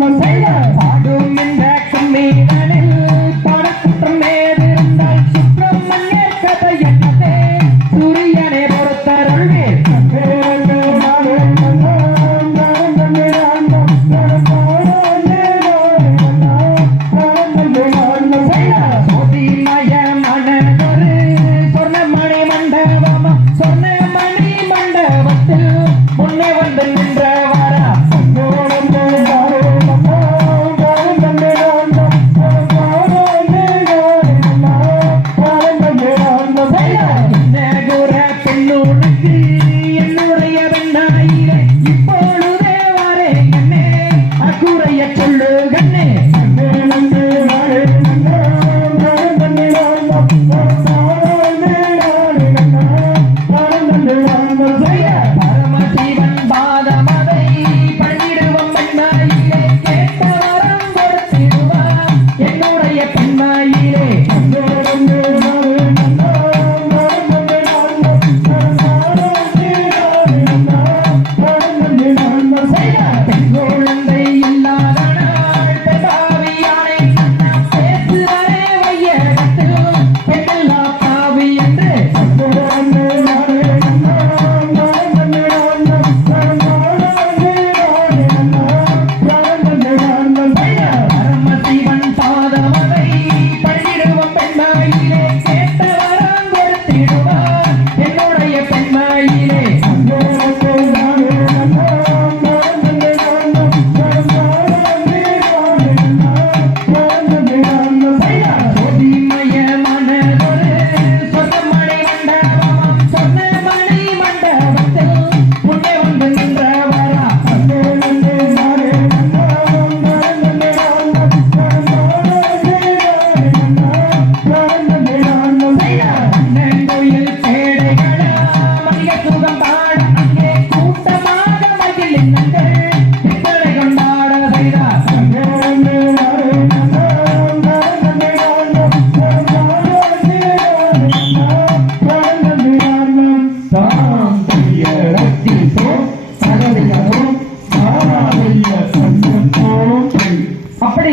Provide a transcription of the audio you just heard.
பாடும்